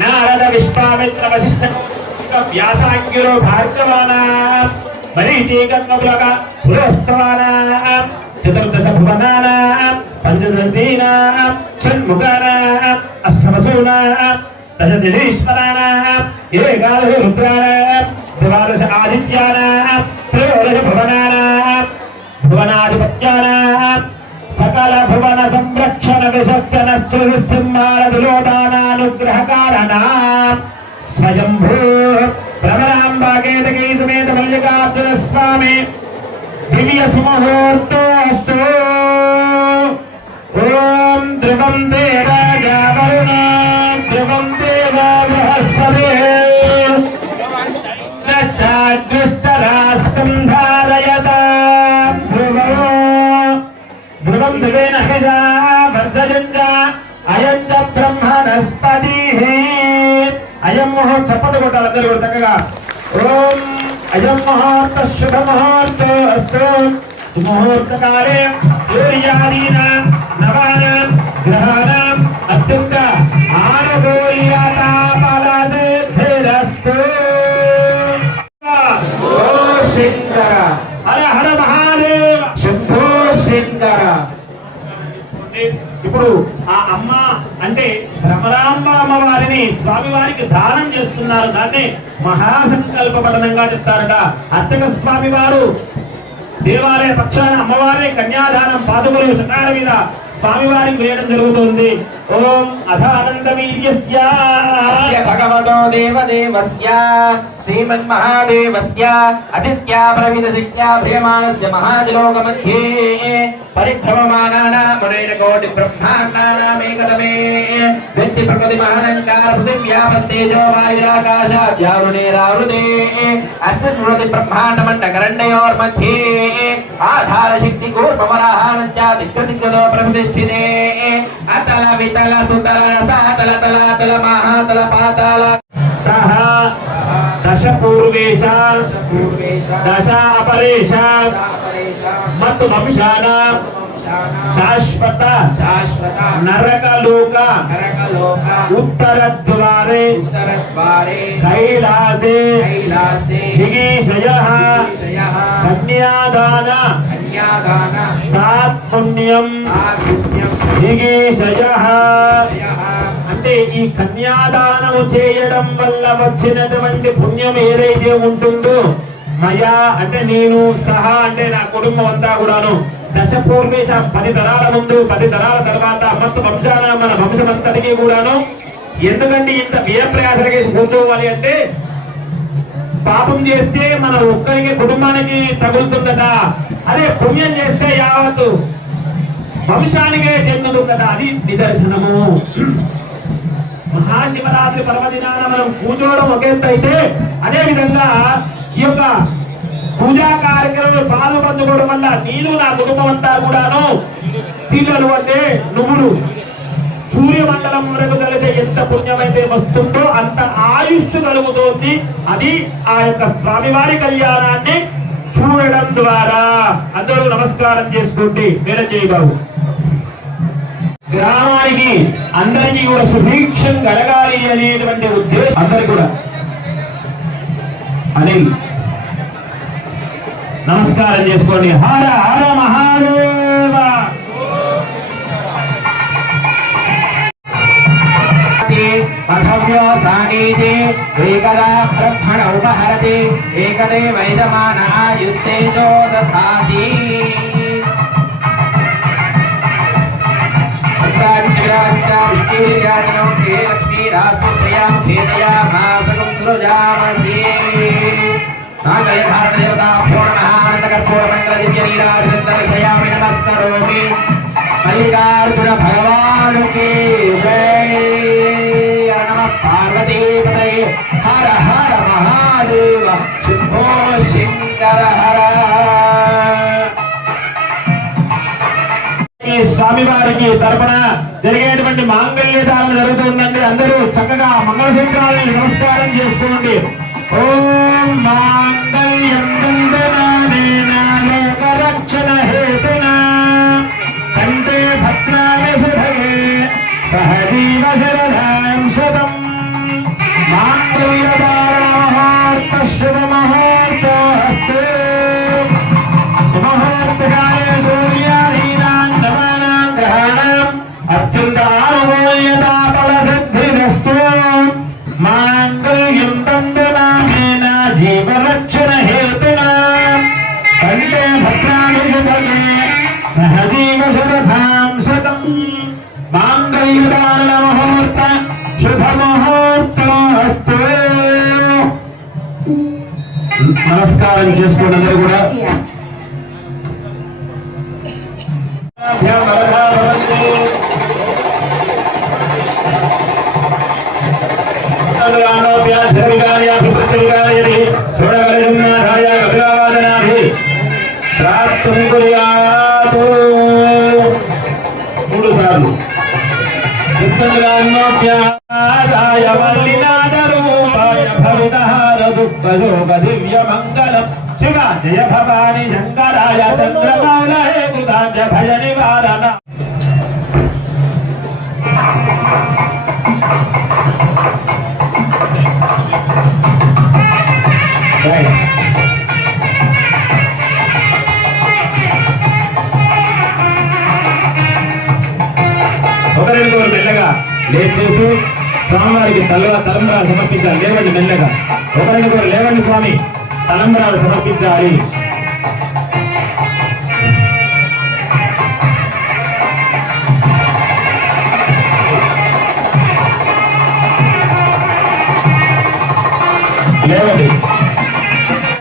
నారద విశ్వామిత్ర వశిష్ఠ వ్యాసాంగిరో భార్గవానా మరీచీకర్ణములక పురస్తవానా చతుర్దశ భువనానా పంచదీనా షణ్ముఖానా అష్టమసూనా దశ దిలీశ్వరానా ఏకాదశ రుద్రానా ద్వాదశ ఆదిత్యానా త్రయోదశ భువనానా భువనాధిపత్యానా. సకల భువన సంరక్షణ విసర్జన స్థుతిస్తిమ్మారదులోటానానుగ్రహ కారణ స్వయంభూ భ్రమరాంబాకేతకీ సమేత మల్లికార్జున స్వామి. దివ్య సుముహూర్తోస్తు. ఓం ధ్రువం ధ్రువం ధ్రువేణ హజా బ్రహ్మణస్పతి. అయం ముహూర్త చప్పట్లు కొట్టాలి అందరూ కూడా చక్కగా. ఓం అయం మహార్త శుభ మహార్త అస్తు. సుముహూర్త కాలే సూర్యాదీన నవానాం గ్రహాణం అత్యంత ఆనుకూల్యత ఓ శంకర. హర హర మహాదేవ. శంభో శంకర. ఇప్పుడు ఆ అమ్మ అంటే భ్రమరాంబ అమ్మవారిని స్వామివారికి దానం చేస్తున్నారు. దాన్నే మహాసంకల్ప పఠనంగా చెప్తారట. అర్చక స్వామి వారు దేవాలయ పక్షాన అమ్మవారే కన్యాదానం పాదములు సకాల మీద స్వామివారికి వేయడం జరుగుతుంది. ఓం అథానందవీర్యస్య. భగవతో దేవదేవస్య శ్రీమన్మహాదేవస్య అతిథ్యాప్రవిదశిక్యాభ్రియమాణస్య మహాదిలోకమధ్యే పరిభ్రమమానానాం మునైనకోటి బ్రహ్మాండానామేకతమే వ్యక్తి ప్రకృతి మహనంకార పృథివ్యాపస్తేజో వాయురాకాశాద్యావృణేరావృతే అస్మిన్ వృతి బ్రహ్మాండమండకరణయోర్మధ్యే ఆధారశక్తి కూర్మవరాహానంత్యాదిత్యతిగతో ప్రతిష్ఠితే. అతల వితల సుతల రసాతల తలాతల మహాతల పాతాళ సహ దశ పూర్వేశ దశ అపరేశ మత్తు వంశాన శాశ్వత శాశ్వత నరకలోక నరకలోక ఉత్తర ద్వారే ఉత్తర ద్వారే కైలాసే కైలాసే జిగీషయ కన్యాదాన కన్యాదాన సాత్ పుణ్యం సాగుణ్యం జిగీషయ అంటే ఈ కన్యాదానము చేయడం వల్ల వచ్చినటువంటి పుణ్యం ఏదైతే ఉంటుందో మయా అంటే నేను సహా అంటే నా కుటుంబం అంతా కూడాను దశ పూర్వేశ పది తరాల ముందు పది తరాల తర్వాత మొత్తం వంశాన మన వంశమంతటికి కూడాను ఎందుకంటే ఇంత వ్యయ ప్రయాసలకి కూర్చోవాలి అంటే పాపం చేస్తే మన ఒక్కరికి కుటుంబానికి తగులుతుందట. అదే పుణ్యం చేస్తే యావత్ వంశానికే చెందుతుందట. అది నిదర్శనము. మహాశివరాత్రి పర్వదినాన మనం కూర్చోవడం ఒక అయితే అదే విధంగా ఈ యొక్క పూజా కార్యక్రమం పాలు పంచుకోవడం వల్ల నేను నా కుటుంబం అంతా కూడాను పిల్లలు అంటే నువ్వులు. సూర్యమండలం వరకు చదివితే ఎంత పుణ్యమైతే వస్తుందో అంత ఆయుష్ కలుగుతోంది. అది ఆ యొక్క స్వామివారి కళ్యాణాన్ని చూడడం ద్వారా. అందరూ నమస్కారం చేసుకోండి. వీరజయ్ బాబు. గ్రామానికి అందరికీ కూడా సుభిక్షం కలగాలి అనేటువంటి ఉద్దేశం అందరికి కూడా. అనిల్ నమస్కారం చేసుకోండి. హర హర మహాదేవ! పథవ్యో సాగీతి ఏకదా బ్రహ్మణ ఉపహరతి ఏకదే వైదమాన ఆయుస్తేజో నమస్కరోమి మల్లికార్జున భగవాన్ ఈ స్వామి వారికి తరపున జరిగేటువంటి మాంగళ్య ధారణ జరుగుతుందండి. అందరూ చక్కగా మంగళసూత్రాలని నమస్కారం చేసుకోండి. ఓం మా జీవలక్షణ హేతున కంటే భద్రాణుయుగే సహజీవ శుభాం శతం. మాంగళ్యదాన ముహూర్త శుభముహూర్తమస్తు. నమస్కారం చేసుకోండి అందరూ కూడా Gracias. चंद्रान्नो प्याराय वल्लिनादरूपाय भवितहारदुःखयोग दिव्यमङ्गलम् शिवाजय भवानि शङ्कराय चन्द्रमौलहे कृताञ्च भयनिवारम्। ఒకరికి ఒకరు మెల్లగా లేచేసి స్వామివారికి తల తలంబరాలు సమర్పించాలి. లేవండి మెల్లగా. ఒకరికి ఒకరు లేవండి స్వామి తలంబరాలు సమర్పించాలి.